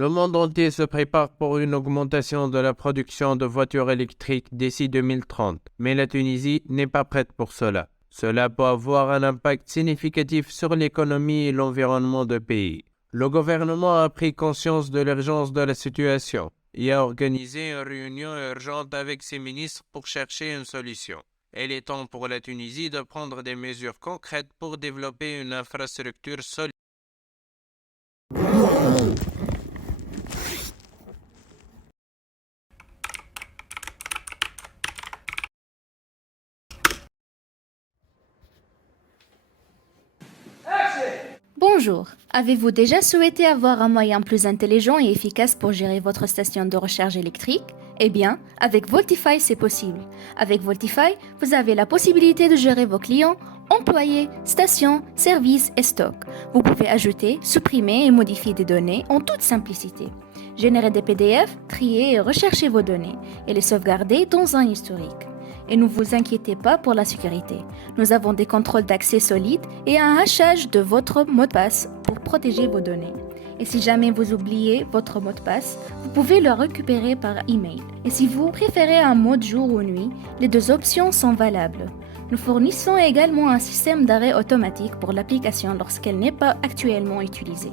Le monde entier se prépare pour une augmentation de la production de voitures électriques d'ici 2030, mais la Tunisie n'est pas prête pour cela. Cela peut avoir un impact significatif sur l'économie et l'environnement du pays. Le gouvernement a pris conscience de l'urgence de la situation et a organisé une réunion urgente avec ses ministres pour chercher une solution. Il est temps pour la Tunisie de prendre des mesures concrètes pour développer une infrastructure solide. Bonjour, avez-vous déjà souhaité avoir un moyen plus intelligent et efficace pour gérer votre station de recharge électrique? Eh bien, avec Voltify, c'est possible. Avec Voltify, vous avez la possibilité de gérer vos clients, employés, stations, services et stocks. Vous pouvez ajouter, supprimer et modifier des données en toute simplicité. Générer des PDF, trier et rechercher vos données et les sauvegarder dans un historique. Et ne vous inquiétez pas pour la sécurité. Nous avons des contrôles d'accès solides et un hachage de votre mot de passe pour protéger vos données. Et si jamais vous oubliez votre mot de passe, vous pouvez le récupérer par email. Et si vous préférez un mode jour ou nuit, les deux options sont valables. Nous fournissons également un système d'arrêt automatique pour l'application lorsqu'elle n'est pas actuellement utilisée.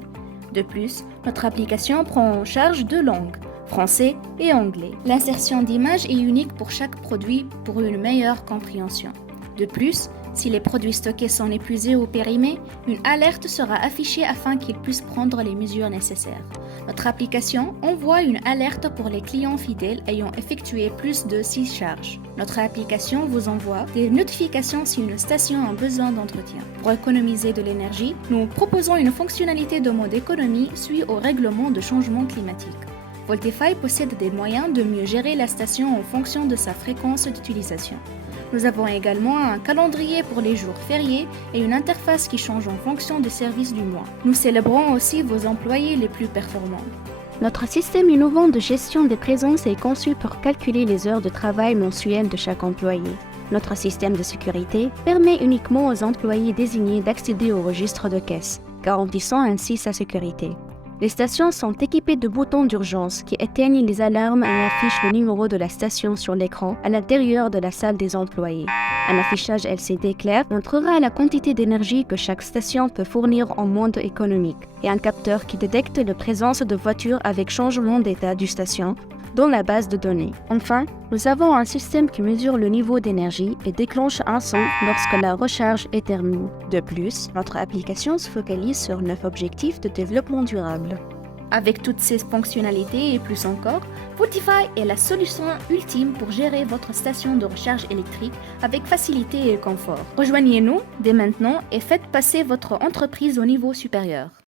De plus, notre application prend en charge deux langues, français et anglais. L'insertion d'images est unique pour chaque produit pour une meilleure compréhension. De plus, si les produits stockés sont épuisés ou périmés, une alerte sera affichée afin qu'ils puissent prendre les mesures nécessaires. Notre application envoie une alerte pour les clients fidèles ayant effectué plus de 6 charges. Notre application vous envoie des notifications si une station a besoin d'entretien. Pour économiser de l'énergie, nous proposons une fonctionnalité de mode économie suite au règlement de changement climatique. Voltify possède des moyens de mieux gérer la station en fonction de sa fréquence d'utilisation. Nous avons également un calendrier pour les jours fériés et une interface qui change en fonction des services du mois. Nous célébrons aussi vos employés les plus performants. Notre système innovant de gestion des présences est conçu pour calculer les heures de travail mensuelles de chaque employé. Notre système de sécurité permet uniquement aux employés désignés d'accéder au registre de caisse, garantissant ainsi sa sécurité. Les stations sont équipées de boutons d'urgence qui éteignent les alarmes et affichent le numéro de la station sur l'écran à l'intérieur de la salle des employés. Un affichage LCD clair montrera la quantité d'énergie que chaque station peut fournir en mode économique et un capteur qui détecte la présence de voitures avec changement d'état du station dans la base de données. Enfin, nous avons un système qui mesure le niveau d'énergie et déclenche un son lorsque la recharge est terminée. De plus, notre application se focalise sur 9 objectifs de développement durable. Avec toutes ces fonctionnalités et plus encore, Voltify est la solution ultime pour gérer votre station de recharge électrique avec facilité et confort. Rejoignez-nous dès maintenant et faites passer votre entreprise au niveau supérieur.